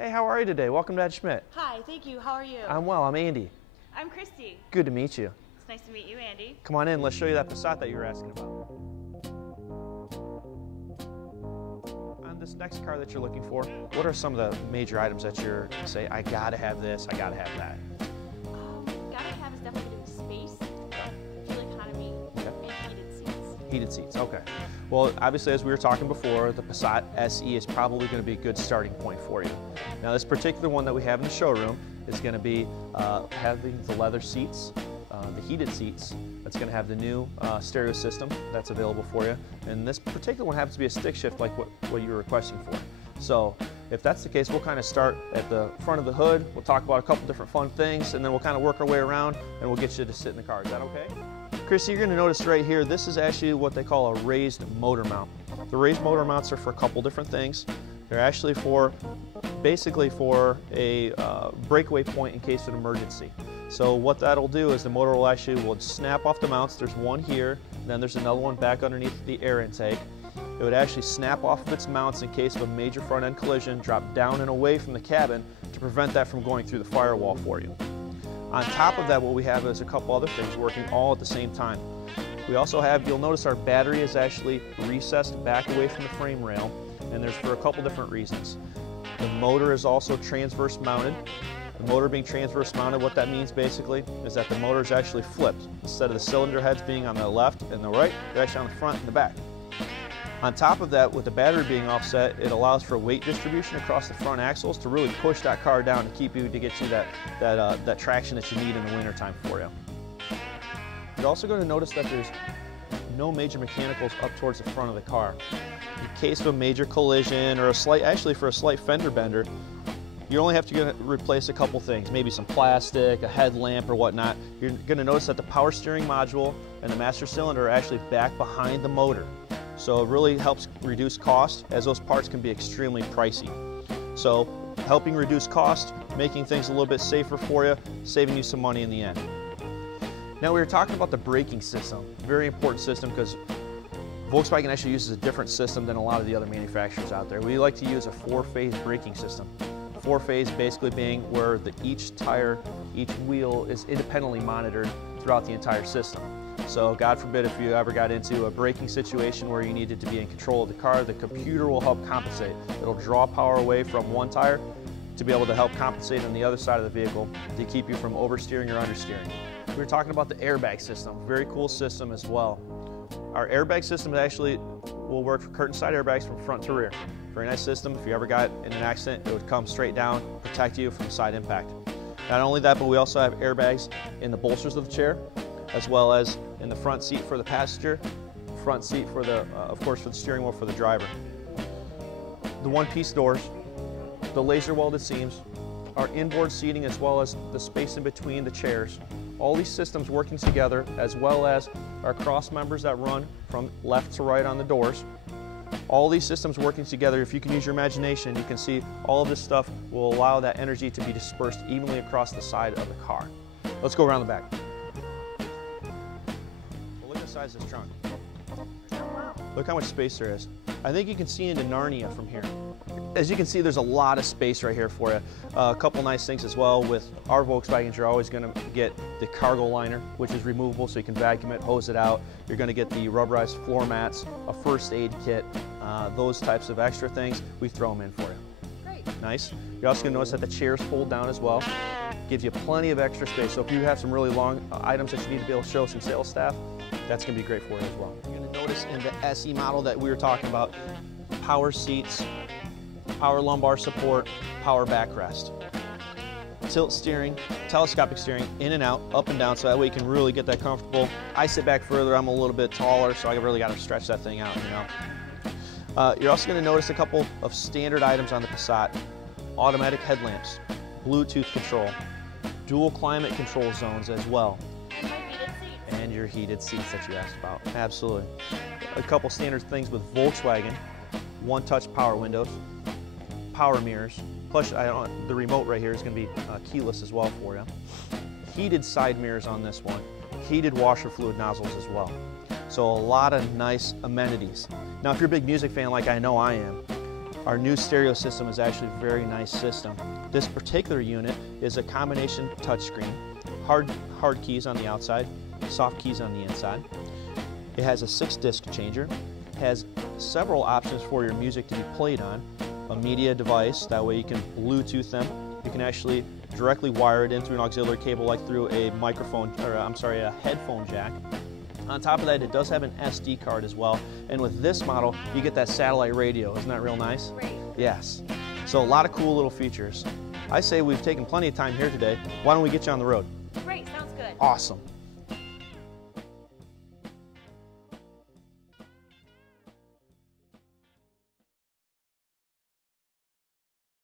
Hey, how are you today? Welcome to Ed Schmidt. Hi, thank you. How are you? I'm well. I'm Andy. I'm Christy. Good to meet you. It's nice to meet you, Andy. Come on in. Let's show you that Passat that you were asking about. On this next car that you're looking for, what are some of the major items that you're say, I gotta have this, I gotta have that? Gotta have is definitely going to be space, fuel economy, and heated seats. Heated seats, okay. Well, obviously, as we were talking before, the Passat SE is probably going to be a good starting point for you. Now, this particular one that we have in the showroom is going to be having the leather seats, the heated seats. It's going to have the new stereo system that's available for you. And this particular one happens to be a stick shift like what you were requesting for. So if that's the case, we'll kind of start at the front of the hood. We'll talk about a couple different fun things, and then we'll kind of work our way around, and we'll get you to sit in the car. Is that okay? Chrissy, you're going to notice right here, this is actually what they call a raised motor mount. The raised motor mounts are for a couple different things. They're actually basically for a breakaway point in case of an emergency. So what that'll do is the motor will snap off the mounts. There's one here, and then there's another one back underneath the air intake. It would actually snap off of its mounts in case of a major front end collision, drop down and away from the cabin to prevent that from going through the firewall for you. On top of that, what we have is a couple other things working all at the same time. We also have, you'll notice our battery is actually recessed back away from the frame rail, and there's for a couple different reasons. The motor is also transverse mounted. The motor being transverse mounted, what that means basically is that the motor is actually flipped. Instead of the cylinder heads being on the left and the right, they're actually on the front and the back. On top of that, with the battery being offset, it allows for weight distribution across the front axles to really push that car down to keep you to get you that traction that you need in the wintertime for you. You're also going to notice that there's no major mechanicals up towards the front of the car. In case of a major collision or actually for a slight fender bender, you only have to replace a couple things, maybe some plastic, a headlamp or whatnot. You're going to notice that the power steering module and the master cylinder are actually back behind the motor. So it really helps reduce cost, as those parts can be extremely pricey. So helping reduce cost, making things a little bit safer for you, saving you some money in the end. Now we were talking about the braking system, very important system because Volkswagen actually uses a different system than a lot of the other manufacturers out there. We like to use a 4-phase braking system. 4-phase basically being where each tire, each wheel is independently monitored throughout the entire system. So God forbid if you ever got into a braking situation where you needed to be in control of the car, the computer will help compensate. It'll draw power away from one tire to be able to help compensate on the other side of the vehicle to keep you from oversteering or understeering. We were talking about the airbag system, very cool system as well. Our airbag system actually will work for curtain side airbags from front to rear. Very nice system. If you ever got in an accident, it would come straight down, protect you from side impact. Not only that, but we also have airbags in the bolsters of the chair, as well as in the front seat for the passenger, front seat for the, of course, for the steering wheel for the driver. The one-piece doors, the laser welded seams, our inboard seating as well as the space in between the chairs. All these systems working together, as well as our cross members that run from left to right on the doors. All these systems working together, if you can use your imagination, you can see all of this stuff will allow that energy to be dispersed evenly across the side of the car. Let's go around the back. Look at the size of this trunk. Look how much space there is. I think you can see into Narnia from here. As you can see, there's a lot of space right here for you. A couple nice things as well with our Volkswagens, you're always going to get the cargo liner, which is removable so you can vacuum it, hose it out. You're going to get the rubberized floor mats, a first aid kit, those types of extra things. We throw them in for you. Great. Nice. You're also going to notice that the chairs fold down as well. Gives you plenty of extra space. So if you have some really long items that you need to be able to show some sales staff, that's going to be great for you as well. You're going to notice in the SE model that we were talking about, power seats, power lumbar support, power backrest. Tilt steering, telescopic steering, in and out, up and down, so that way you can really get that comfortable. I sit back further, I'm a little bit taller, so I really got to stretch that thing out, you know. You're also going to notice a couple of standard items on the Passat. Automatic headlamps, Bluetooth control, dual climate control zones as well. And your heated seats that you asked about. Absolutely. A couple standard things with Volkswagen, one-touch power windows, power mirrors, plus the remote right here is going to be keyless as well for you. Heated side mirrors on this one, heated washer fluid nozzles as well. So a lot of nice amenities. Now if you're a big music fan like I know I am, Our new stereo system is actually a very nice system. This particular unit is a combination touchscreen, hard keys on the outside, soft keys on the inside. It has a 6-disc changer, has several options for your music to be played on, a media device, that way you can Bluetooth them. You can actually directly wire it in through an auxiliary cable like through a microphone, or I'm sorry, a headphone jack. On top of that, it does have an SD card as well, and with this model, you get that satellite radio. Isn't that real nice? Great. Yes. So a lot of cool little features. I say we've taken plenty of time here today. Why don't we get you on the road? Great, sounds good. Awesome.